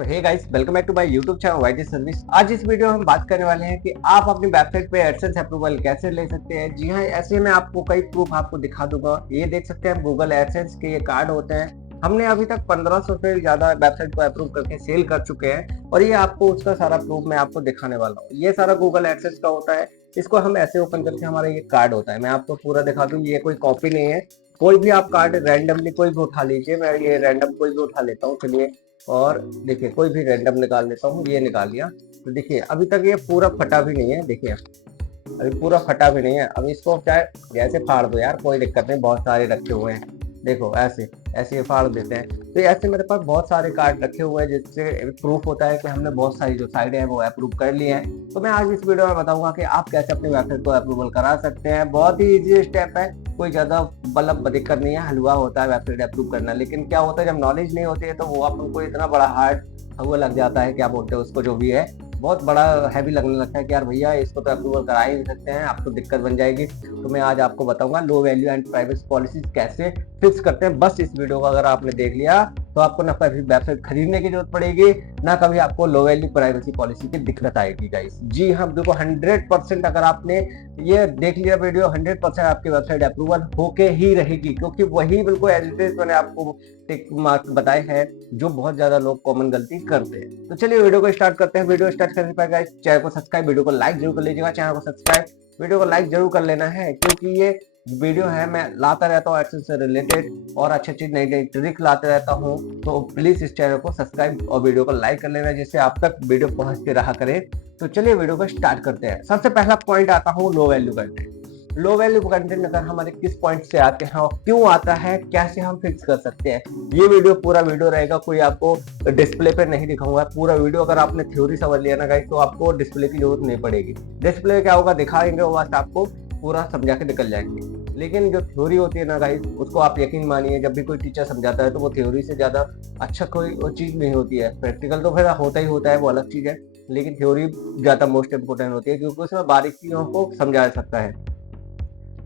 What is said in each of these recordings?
तो hey guys, welcome back to my YouTube channel YT service. आज इस video में हम बात करने वाले हैं कि आप अपनी वेबसाइट पे एडसेंस अप्रूवल कैसे ले सकते हैं। जी हाँ, ऐसे में आपको कई प्रूफ आपको दिखा दूंगा। ये देख सकते हैं गूगल एडसेंस के ये कार्ड होते हैं। हमने अभी तक 1500 से ज्यादा वेबसाइट को अप्रूव करके सेल कर चुके हैं और ये आपको उसका सारा प्रूफ मैं आपको दिखाने वाला हूँ। ये सारा गूगल एडसेंस का होता है। इसको हम ऐसे ओपन करके हमारा ये कार्ड होता है। मैं आपको पूरा दिखा दूं, ये कोई कॉपी नहीं है। कोई भी आप कार्ड रैंडमली कोई भी उठा लीजिए। मैं ये रैंडम कोई भी उठा लेता हूँ, चलिए। और देखिए, कोई भी रैंडम निकाल लेता हूँ। ये निकाल लिया। तो देखिए, अभी तक ये पूरा फटा भी नहीं है। देखिए, अभी पूरा फटा भी नहीं है। अब इसको चाहे जैसे फाड़ दो यार, कोई दिक्कत नहीं, बहुत सारे रखे हुए हैं। देखो, ऐसे ऐसे ये फाड़ देते हैं। तो ऐसे मेरे पास बहुत सारे कार्ड रखे हुए हैं जिससे प्रूफ होता है कि हमने बहुत सारी जो साइड है वो अप्रूव कर ली है। तो मैं आज इस वीडियो में बताऊंगा कि आप कैसे अपनी वेबसाइट को अप्रूवल करा सकते हैं। बहुत ही इजी स्टेप है, कोई ज्यादा मतलब दिक्कत नहीं है। हलवा होता है वेबसाइट अप्रूव करना, लेकिन क्या होता है जब नॉलेज नहीं होती है तो वो अपन को इतना बड़ा हार्ड हुआ लग जाता है, क्या बोलते हैं उसको, जो भी है बहुत बड़ा हैवी लगने लगता है कि यार भैया इसको तो अप्रूवल करा ही नहीं सकते हैं, आपको दिक्कत बन जाएगी। तो मैं आज आपको बताऊंगा low value and privacy policies कैसे फिक्स करते हैं। बस इस वीडियो को अगर आपने देख लिया तो आपको ना कभी वेबसाइट खरीदने की जरूरत पड़ेगी, ना कभी आपको लो वैल्यू प्राइवेसी पॉलिसी की दिक्कत आएगी गाइस। जी हाँ, देखो 100% अगर आपने ये देख लिया वीडियो, 100% आपकी वेबसाइट अप्रूवल होके ही रहेगी, क्योंकि वही बिल्कुल एज इट इज मैंने आपको टिक मार्क बताए हैं जो बहुत ज्यादा लोग कॉमन गलती करते हैं। तो चलिए वीडियो को स्टार्ट करते हैं। वीडियो स्टार्ट करने पर गाइस चैनल को सब्सक्राइब, वीडियो को लाइक जरूर कर लीजिएगा। चैनल को सब्सक्राइब, वीडियो को लाइक जरूर कर लेना है, क्योंकि ये वीडियो है मैं लाता रहता हूँ एडसेंस से रिलेटेड और अच्छी नई नई ट्रिक लाते रहता हूँ। तो प्लीज इस चैनल को सब्सक्राइब और वीडियो को लाइक कर लेना, जिससे आप तक वीडियो पहुंचते रहा करे। तो चलिए वीडियो को स्टार्ट करते हैं। सबसे पहला पॉइंट आता हूँ low value content. Low value content अगर हमारे किस पॉइंट से आते हैं और क्यों आता है, कैसे हम फिक्स कर सकते हैं, ये वीडियो पूरा वीडियो रहेगा। कोई आपको डिस्प्ले पे नहीं दिखाऊंगा पूरा वीडियो। अगर आपने थ्योरी समझ लिया ना गाइस, तो आपको डिस्प्ले की जरूरत नहीं पड़ेगी। डिस्प्ले क्या होगा दिखाएंगे, वो बस आपको पूरा समझा के निकल जाएंगे। लेकिन जो थ्योरी होती है ना गाइस, उसको आप यकीन मानिए, जब भी कोई टीचर समझाता है तो वो थ्योरी से ज्यादा अच्छा कोई वो चीज नहीं होती है। प्रैक्टिकल तो फिर होता ही होता है, वो अलग चीज है, लेकिन थ्योरी ज्यादा मोस्ट इंपोर्टेंट होती है, क्योंकि उसमें बारीकियों को समझा सकता है।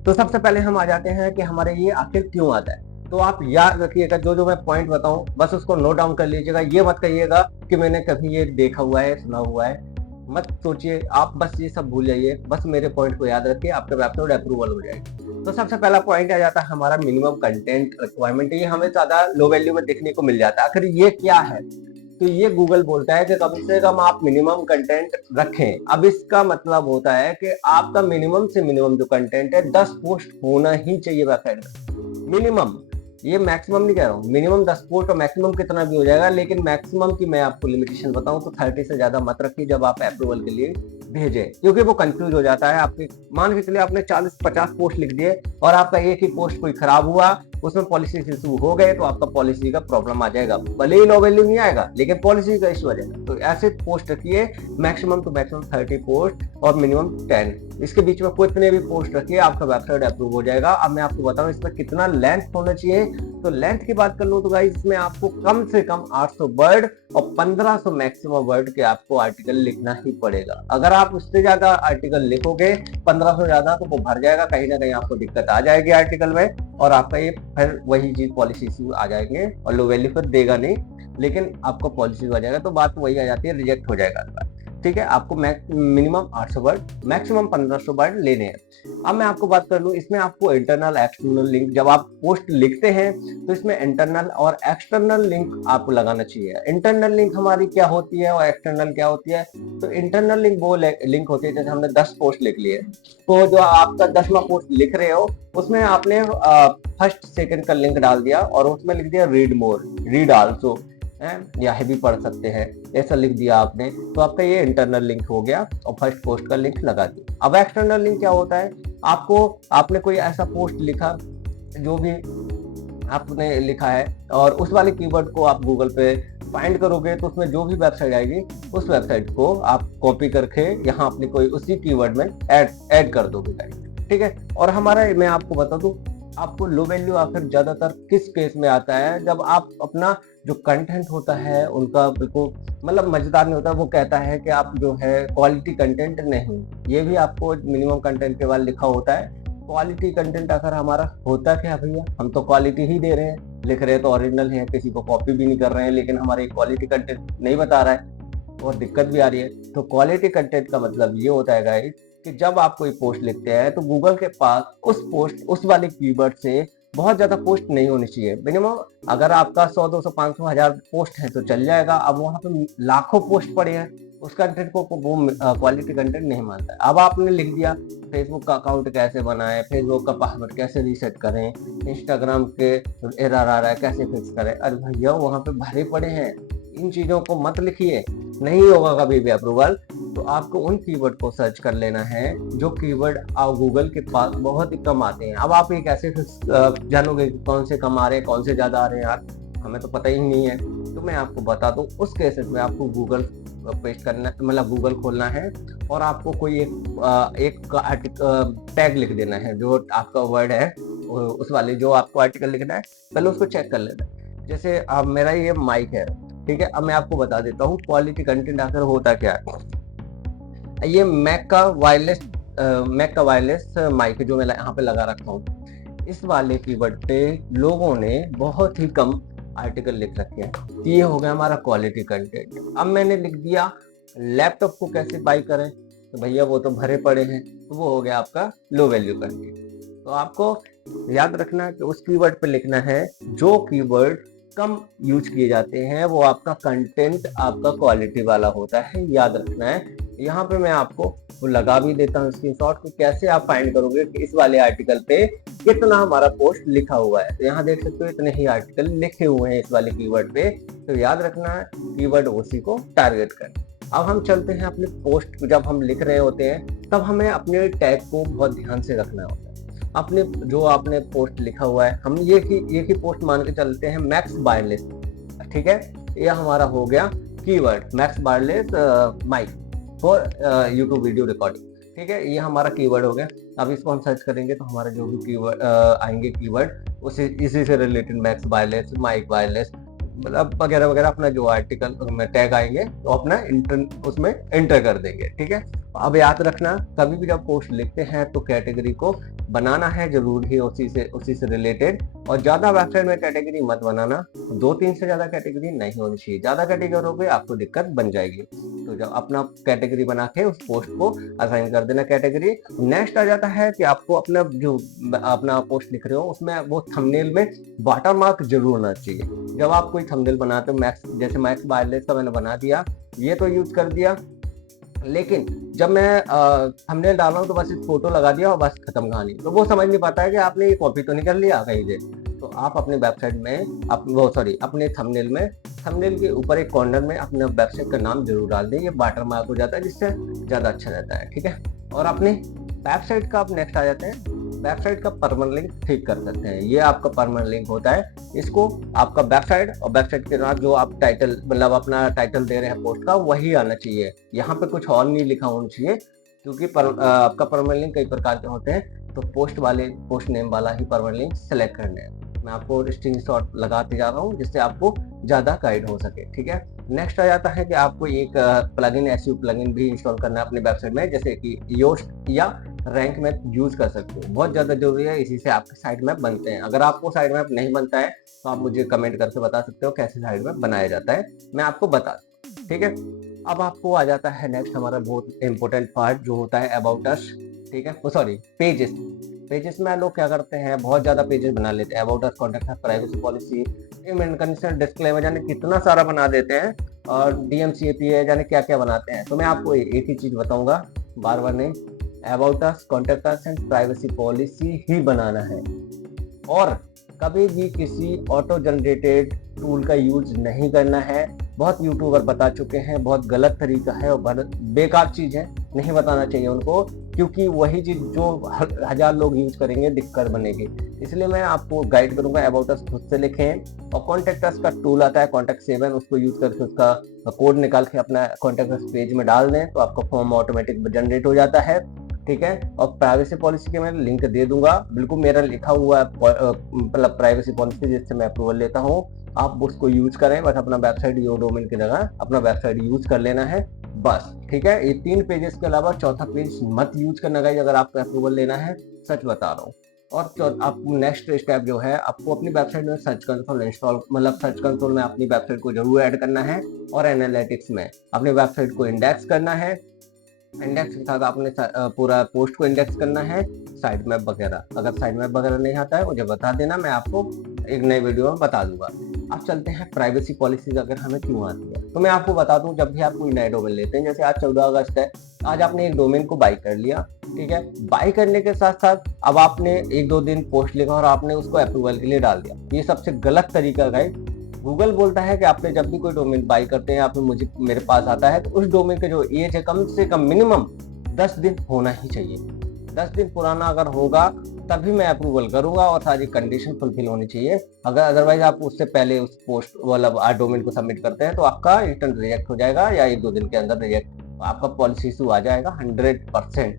तो सबसे पहले हम आ जाते हैं कि हमारे ये आखिर क्यों आता है। तो आप याद रखिएगा, जो जो मैं पॉइंट बताऊं बस उसको नोट डाउन कर लीजिएगा। ये मत कहिएगा कि मैंने कभी ये देखा हुआ है, सुना हुआ है, मत सोचिए आप, बस ये सब भूल जाइए। बस मेरे पॉइंट को याद रखिए, आपका वेबसाइट अप्रूवल हो जाएगी। तो सबसे पहला पॉइंट आ जाता है हमारा मिनिमम कंटेंट रिक्वायरमेंट। ये हमें ज्यादा लो वैल्यू में देखने को मिल जाता है। आखिर ये क्या है? तो ये गूगल बोलता है कि कम से कम आप मिनिमम कंटेंट रखें। अब इसका मतलब होता है कि आपका मिनिमम से मिनिमम जो कंटेंट है 10 पोस्ट होना ही चाहिए वेबसाइट में, मिनिमम। ये मैक्सिमम नहीं कह रहा हूँ, मिनिमम 10 पोस्ट, और मैक्सिमम कितना भी हो जाएगा, लेकिन मैक्सिमम की मैं आपको लिमिटेशन बताऊं तो 30 से ज्यादा मत रखिए जब आप अप्रूवल के लिए भेजे, क्योंकि वो कंफ्यूज हो जाता है। आपके मान के चलिए आपने 40-50 पोस्ट लिख दिए और आपका एक ही पोस्ट कोई खराब हुआ, उसमें पॉलिसी इशू हो गए, तो आपका पॉलिसी का प्रॉब्लम आ जाएगा। भले ही लो वैल्यू नहीं आएगा, लेकिन पॉलिसी का इशू आ जाएगा। तो ऐसे पोस्ट रखिए, मैक्सिमम टू मैक्सिमम 30 पोस्ट और मिनिमम 10। इसके बीच में कितने भी पोस्ट रखिए, आपका वेबसाइट अप्रूव हो जाएगा। अब मैं आपको बताऊं इसमें कितना लेंथ होना चाहिए। तो लेंथ की बात कर लूं तो गाइस, इसमें आपको कम से कम 800 वर्ड और 1500 मैक्सिमम वर्ड के आपको आर्टिकल लिखना ही पड़ेगा। अगर आप उससे ज्यादा आर्टिकल लिखोगे, 1500 ज्यादा, तो वो भर जाएगा, कहीं ना कहीं आपको दिक्कत आ जाएगी आर्टिकल में, और आपका ये फिर वही चीज पॉलिसी इशू आ जाएंगे और लो वैल्यू फिर देगा नहीं, लेकिन आपको पॉलिसी आ जाएगा। तो बात वही आ जाती है, रिजेक्ट हो जाएगा। ठीक है, आपको मिनिमम 800 वर्ड, मैक्सिमम 1500 वर्ड लेने हैं। अब मैं आपको बात कर लूं, इसमें आपको इंटरनल एक्सटर्नल लिंक, जब आप पोस्ट लिखते हैं तो इसमें इंटरनल और एक्सटर्नल लिंक आपको लगाना चाहिए। इंटरनल लिंक हमारी क्या होती है और एक्सटर्नल क्या होती है? तो इंटरनल लिंक वो लिंक होती है, जैसे हमने 10 पोस्ट लिख लिए, तो जो आपका 10वां पोस्ट लिख रहे हो उसमें आपने फर्स्ट सेकंड का लिंक डाल दिया और उसमें लिख दिया रीड मोर, रीड आल्सो, या भी पढ़ सकते हैं, ऐसा लिख दिया आपने, तो आपका ये इंटरनल लिंक हो गया और फर्स्ट पोस्ट का लिंक लगा दिया। अब एक्सटर्नल लिंक क्या होता है? आपने कोई ऐसा पोस्ट लिखा, जो भी आपने लिखा है, और उस वाले कीवर्ड को आप गूगल पे फाइंड करोगे, तो उसमें जो भी वेबसाइट आएगी उस वेबसाइट को आप कॉपी करके यहाँ अपनी कोई उसी कीवर्ड में ऐड कर दोगे। ठीक है, और हमारा, मैं आपको बता दूं, आपको लो वैल्यू आखिर ज्यादातर किस केस में आता है? जब आप अपना जो कंटेंट होता है उनका बिल्कुल मतलब मजेदार नहीं होता। वो कहता है कि आप जो है क्वालिटी कंटेंट नहीं, ये भी आपको मिनिमम कंटेंट के बाद लिखा होता है। क्वालिटी कंटेंट अगर हमारा होता क्या भैया, हम तो क्वालिटी ही दे रहे हैं, लिख रहे हैं तो ओरिजिनल है, किसी को कॉपी भी नहीं कर रहे हैं, लेकिन हमारे क्वालिटी कंटेंट नहीं बता रहा है और दिक्कत भी आ रही है। तो क्वालिटी कंटेंट का मतलब ये होता है गाइस कि जब आप कोई पोस्ट लिखते हैं तो गूगल के पास उस वाले कीवर्ड से बहुत ज्यादा पोस्ट नहीं होनी चाहिए। मिनिमम अगर आपका 100, 200, 500, 1000 पोस्ट है तो चल जाएगा। अब वहां पे लाखों पोस्ट पड़े हैं, उस कंटेंट को वो क्वालिटी कंटेंट नहीं मानता है। अब आपने लिख दिया फेसबुक का अकाउंट कैसे बनाएं, फेसबुक का पासवर्ड कैसे रीसेट करें, इंस्टाग्राम के एरर आ रहा है कैसे फिक्स करें, अरे भैया वहां पे भरे पड़े हैं, इन चीजों को मत लिखिए, नहीं होगा कभी भी अप्रूवल। तो आपको उन कीवर्ड को सर्च कर लेना है जो कीवर्ड गूगल के पास बहुत ही कम आते हैं। अब आप ये कैसे जानोगे कौन से कम आ रहे हैं कौन से ज्यादा आ रहे हैं यार, हमें तो पता ही नहीं है। तो मैं आपको बता दूं, उस केसेस में आपको गूगल पेस्ट करना, मतलब गूगल खोलना है और आपको कोई एक टैग लिख देना है जो आपका वर्ड है, उस वाले जो आपको आर्टिकल लिखना है पहले उसको चेक कर लेना है। जैसे अब मेरा ये माइक है, ठीक है। अब मैं आपको बता देता हूँ क्वालिटी कंटेंट आखिर होता क्या है। ये मैक का वायरलेस माइक जो मैं यहाँ पे लगा रखा हूँ, इस वाले कीवर्ड पे लोगों ने बहुत ही कम आर्टिकल लिख रखे हैं। तो ये हो गया हमारा क्वालिटी कंटेंट। अब मैंने लिख दिया लैपटॉप को कैसे बाई करें, तो भैया वो तो भरे पड़े हैं, तो वो हो गया आपका लो वैल्यू कंटेंट। तो आपको याद रखना है कि उस कीवर्ड पे लिखना है जो कीवर्ड कम यूज किए जाते हैं, वो आपका कंटेंट आपका क्वालिटी वाला होता है, याद रखना है। यहाँ पे मैं आपको वो लगा भी देता हूँ स्क्रीनशॉट कि कैसे आप फाइंड करोगे कि इस वाले आर्टिकल पे कितना हमारा पोस्ट लिखा हुआ है। तो यहाँ देख सकते हो इतने ही आर्टिकल लिखे हुए हैं इस वाले कीवर्ड पे। तो याद रखना है कीवर्ड उसी को टारगेट करना। अब हम चलते हैं अपने पोस्ट, जब हम लिख रहे होते हैं तब हमें अपने टैग को बहुत ध्यान से रखना होता है। अपने जो आपने पोस्ट लिखा हुआ है, हम एक ही पोस्ट मान के चलते हैं मैक्स वायरलेस, ठीक है। ये हमारा हो गया keyword max wireless mic for YouTube video recording, ठीक है। ये हमारा कीवर्ड हो गया। अब इसको हम सर्च करेंगे तो हमारे जो भी कीवर्ड आएंगे कीवर्ड उसी इसी से related max wireless, mic wireless, मतलब वगैरह वगैरह अपना जो आर्टिकल में टैग आएंगे तो अपना उसमें एंटर कर देंगे, ठीक है। अब याद रखना कभी भी जब पोस्ट लिखते हैं तो कैटेगरी को बनाना है जरूर ही उसी से रिलेटेड, और ज्यादा वेबसाइट में कैटेगरी मत बनाना, 2-3 से ज्यादा कैटेगरी नहीं होनी चाहिए। ज्यादा कैटेगरी हो गई आपको दिक्कत बन जाएगी। तो जब अपना कैटेगरी बना के उस पोस्ट को असाइन कर देना कैटेगरी। नेक्स्ट आ जाता है कि आपको अपना पोस्ट लिख रहे हो उसमें वो थंबनेल में वाटरमार्क जरूर होना चाहिए। जब आप कोई थंबनेल बनाते हो, जैसे मैक्स वायरलेस का मैंने बना दिया, ये तो यूज कर दिया, लेकिन जब मैं थंबनेल डाल रहा हूँ तो बस एक फोटो लगा दिया और बस खत्म कहानी। तो वो समझ नहीं पाता है कि आपने ये कॉपी तो नहीं कर लिया कहीं से। तो आप अपने वेबसाइट में अपने थंबनेल के ऊपर एक कॉर्नर में अपने वेबसाइट का नाम जरूर डाल दें, ये वाटरमार्क हो जाता है, जिससे ज्यादा अच्छा रहता है, ठीक है। और अपने वेबसाइट का आप नेक्स्ट आ जाते हैं, वेबसाइट का परमानेंट लिंक ठीक कर सकते हैं। ये आपका परमानेंट लिंक होता है, इसको आपका वेबसाइट और वेबसाइट के साथ जो आप टाइटल, मतलब अपना टाइटल दे रहे हैं पोस्ट का, वही आना चाहिए। यहाँ पे कुछ और नहीं लिखा होना चाहिए, क्योंकि आपका परमानेंट लिंक कई प्रकार के होते हैं, तो पोस्ट नेम वाला ही परमानेंट लिंक सेलेक्ट करना है। मैं आपको स्क्रीनशॉट लगाते जा रहा हूँ जिससे आपको ज्यादा गाइड हो सके, ठीक है। नेक्स्ट आ जाता है कि आपको एक प्लगइन, एसईओ प्लगइन भी इंस्टॉल करना है अपनी वेबसाइट में, जैसे कि योस्ट या रैंक मैप यूज कर सकते हो, बहुत ज्यादा जरूरी है, इसी से आपके साइट मैप बनते हैं। अगर आपको साइट मैप नहीं बनता है तो आप मुझे कमेंट करके बता सकते हो कैसे साइट मैप बनाया जाता है, मैं आपको बता दूं, ठीक है। अब आपको आ जाता है नेक्स्ट हमारा बहुत इंपॉर्टेंट पार्ट जो होता है अबाउट अस, ठीक है, सॉरी पेजेस में लोग क्या करते हैं, बहुत ज्यादा पेजेस बना लेते हैं, about us, contact us, privacy policy, condition, disclaimer, जाने कितना सारा बना देते हैं, और DMCA जाने क्या क्या बनाते हैं। तो मैं आपको एक ही चीज बताऊंगा, बार बार नहीं, about us, contact us and privacy policy ही बनाना है। और कभी भी किसी ऑटो जनरेटेड टूल का यूज नहीं करना है। बहुत यूट्यूबर बता चुके हैं, बहुत गलत तरीका है और बहुत बेकार चीज है, नहीं बताना चाहिए उनको, क्योंकि वही चीज जो 1000 लोग यूज करेंगे दिक्कत बनेगी। इसलिए मैं आपको गाइड करूंगा, अबाउट अस खुद से लिखें, और कॉन्टैक्ट अस का टूल आता है कॉन्टैक्ट 7, उसको यूज करके उसका कोड निकाल के अपना कॉन्टैक्ट अस पेज में डाल दें तो आपका फॉर्म ऑटोमेटिक जनरेट हो जाता है, ठीक है। और प्राइवेसी पॉलिसी के मैं लिंक दे दूंगा, बिल्कुल मेरा लिखा हुआ है मतलब प्राइवेसी पॉलिसी, जिससे मैं अप्रूवल लेता हूँ, आप उसको यूज करें। बस अपना वेबसाइट यो डोमेन की जगह अपना वेबसाइट यूज कर लेना है बस, ठीक है। ये 3 पेजेस के अलावा चौथा पेज मत यूज करना गाइस, अगर आपको अप्रूवल लेना है, सच बता रहा हूँ। और आप नेक्स्ट स्टेप जो है, आपको अपनी वेबसाइट में सर्च कंसोल इंस्टॉल, मतलब सर्च कंसोल में अपनी वेबसाइट को जरूर ऐड करना है, और एनालिटिक्स में अपनी वेबसाइट को इंडेक्स करना है। इंडेक्स के साथ आपने पूरा पोस्ट को इंडेक्स करना है, साइट मैप वगैरह। अगर साइट मैप वगैरह नहीं आता है मुझे बता देना, मैं आपको एक नए वीडियो में बता दूंगा। अब चलते हैं प्राइवेसी पॉलिसीज अगर हमें क्यों आती है। तो मैं आपको बता दूं, जब भी आप कोई नए डोमेन लेते हैं, जैसे आज 14 अगस्त है, आज आपने एक डोमेन को बाई कर लिया, ठीक है। बाई करने के साथ साथ अब आपने 1-2 दिन पोस्ट लिखा और आपने उसको अप्रूवल के लिए डाल दिया। ये सबसे गलत तरीका है। गूगल बोलता है कि आपने जब भी कोई डोमेन बाई करते हैं, आपने मेरे पास आता है, तो उस डोमेन के जो एज है कम से कम मिनिमम 10 दिन होना ही चाहिए। 10 दिन पुराना अगर होगा तभी मैं अप्रूवल करूंगा, और सारी कंडीशन फुलफिल होनी चाहिए। अगर अदरवाइज आप उससे पहले उस पोस्ट मतलब डोमेन को सबमिट करते हैं तो आपका रिटर्न रिजेक्ट हो जाएगा, या 1-2 दिन के अंदर रिजेक्ट आपका पॉलिसी इशू आ जाएगा 100%,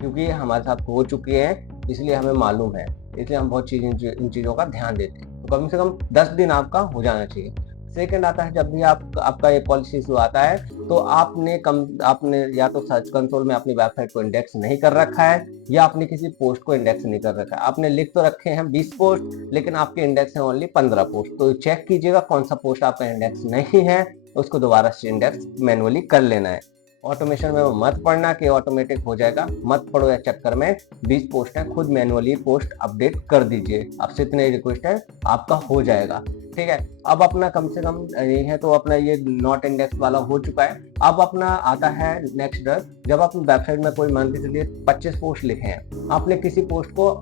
क्योंकि ये हमारे साथ हो चुके हैं, इसलिए हमें मालूम है, इसलिए हम बहुत इन चीज़ों का ध्यान देते हैं। तो कम से कम 10 दिन आपका हो जाना चाहिए। सेकंड आता है, जब भी आपका ये पॉलिसी इशू आता है, तो आपने या तो सर्च कंसोल में अपनी वेबसाइट को इंडेक्स नहीं कर रखा है, या आपने किसी पोस्ट को इंडेक्स नहीं कर रखा है। आपने लिख तो रखे हैं 20 पोस्ट, लेकिन आपके इंडेक्स है ओनली 15 पोस्ट। तो चेक कीजिएगा कौन सा पोस्ट आपका इंडेक्स नहीं है, उसको दोबारा से इंडेक्स मैनुअली कर लेना है। ऑटोमेशन में मत पढ़ना कि ऑटोमेटिक हो जाएगा, मत पढ़ो या चक्कर में। 20 पोस्ट है, खुद मैनुअली पोस्ट अपडेट कर दीजिए। आपसे इतने रिक्वेस्ट है, आपका हो जाएगा, ठीक है। अब अपना कम से कम ये है, तो अपना ये नॉट इंडेक्स वाला हो चुका है। अब अपना आता है नेक्स्ट डर, जब आप वेबसाइट में कोई मान के चलिए 25 पोस्ट लिखे हैं, आपने किसी पोस्ट को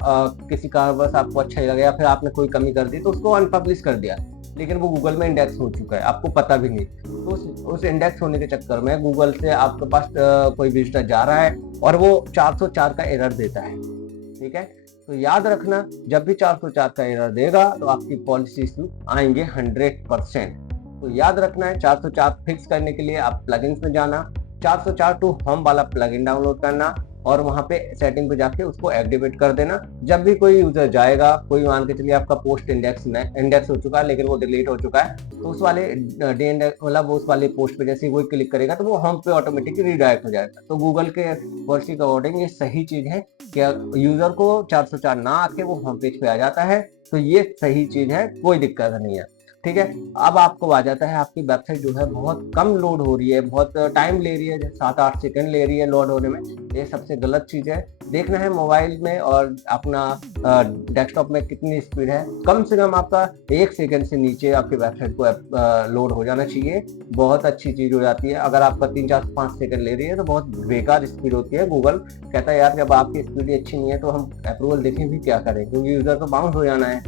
किसी कारणवश आपको अच्छा लगा या फिर आपने कोई कमी कर दी तो उसको अनपब्लिश कर दिया, लेकिन वो गूगल में इंडेक्स हो चुका है, आपको पता भी नहीं। तो उस इंडेक्स होने के चक्कर में गूगल से आपके पास कोई विजिटर जा रहा है और वो 404 का एरर देता है, ठीक है। तो याद रखना, जब भी 404 का एरर देगा तो आपकी पॉलिसी इशू आएंगे 100%। तो याद रखना है, 404 फिक्स करने के लिए आप प्लगइन्स में जाना, 404 टू होम वाला प्लगइन डाउनलोड करना, और वहां पे सेटिंग पे जाके उसको एक्टिवेट कर देना। जब भी कोई यूजर जाएगा, कोई मान के चलिए आपका पोस्ट इंडेक्स हो चुका है लेकिन वो डिलीट हो चुका है, तो उस वाले मतलब उस वाले पोस्ट पे जैसे कोई क्लिक करेगा तो वो होम पे ऑटोमेटिकली रिडायरेक्ट हो जाएगा। तो गूगल के पॉलिसी के अकॉर्डिंग ये सही चीज है कि यूजर को 404 ना आके वो होम पेज पे आ जाता है, तो ये सही चीज है, कोई दिक्कत नहीं है, ठीक है। अब आपको आ जाता है, आपकी वेबसाइट जो है बहुत कम लोड हो रही है, बहुत टाइम ले रही है, 7-8 सेकंड ले रही है लोड होने में। ये सबसे गलत चीज है। देखना है मोबाइल में और अपना डेस्कटॉप में कितनी स्पीड है। कम से कम आपका 1 सेकंड से नीचे आपकी वेबसाइट को लोड हो जाना चाहिए, बहुत अच्छी चीज हो जाती है। अगर आपका 3-4-5 सेकंड ले रही है तो बहुत बेकार स्पीड होती है। गूगल कहता है यार जब आपकी स्पीड अच्छी नहीं है तो हम अप्रूवल देखें भी क्या करें, क्योंकि यूजर तो बाउंस हो जाना है,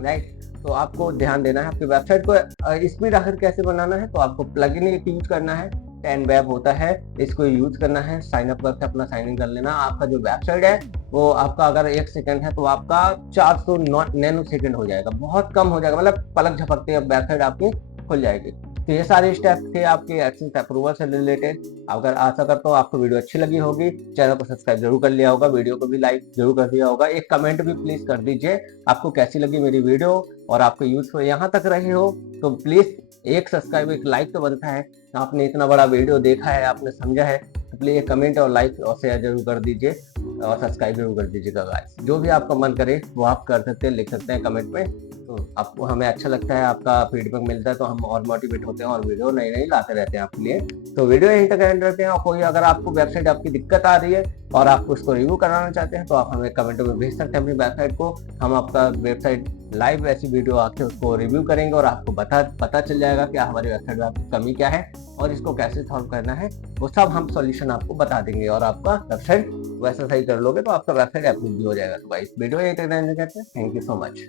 राइट। तो आपको ध्यान देना है, आपकी वेबसाइट को स्पीड आखिर कैसे बनाना है, तो आपको प्लगइन एक यूज करना है, 10 वेब होता है, इसको यूज करना है। साइन अप करके अपना साइन इन कर लेना। आपका जो वेबसाइट है वो आपका अगर 1 सेकंड है तो आपका 400 नैनो सेकंड हो जाएगा, बहुत कम हो जाएगा, मतलब पलक झपकते वेबसाइट आपकी खुल जाएगी। तो ये सारे स्टेप थे आपके एडसेंस अप्रूवल से रिलेटेड। अगर आशा करता हूँ आपको वीडियो अच्छी लगी होगी, चैनल को सब्सक्राइब जरूर कर लिया होगा, वीडियो को भी लाइक जरूर कर दिया होगा। एक कमेंट भी प्लीज कर दीजिए आपको कैसी लगी मेरी वीडियो, और आपको यूजफुल यहाँ तक रहे हो तो प्लीज एक सब्सक्राइब एक लाइक तो बनता है। आपने इतना बड़ा वीडियो देखा है, आपने समझा है, तो प्लीज एक कमेंट और लाइक और शेयर जरूर कर दीजिए, और सब्सक्राइब जरूर कर दीजिएगा गाइस। जो भी आपका मन करे वो आप कर सकते हैं, लिख सकते हैं कमेंट में। तो आपको हमें अच्छा लगता है, आपका फीडबैक मिलता है तो हम और मोटिवेट होते हैं और वीडियो नई नई लाते रहते हैं आपके लिए। तो वीडियो यहीं तक एंड करते हैं। और कोई अगर आपको वेबसाइट आपकी दिक्कत आ रही है और आप उसको रिव्यू कराना चाहते हैं तो आप हमें कमेंटों में भेज सकते हैं अपनी वेबसाइट को। हम आपका वेबसाइट लाइव ऐसी वीडियो आके उसको रिव्यू करेंगे और आपको पता चल जाएगा कि हमारी वेबसाइट में आपकी कमी क्या है और इसको कैसे सॉल्व करना है, वो सब हम सॉल्यूशन आपको बता देंगे, और आपका वेबसाइट वैसा सही कर लोगे तो आपका वेबसाइट अप्रूव भी हो जाएगा। तो भाई वीडियो यहीं तक एंड करते हैं। Thank you so much.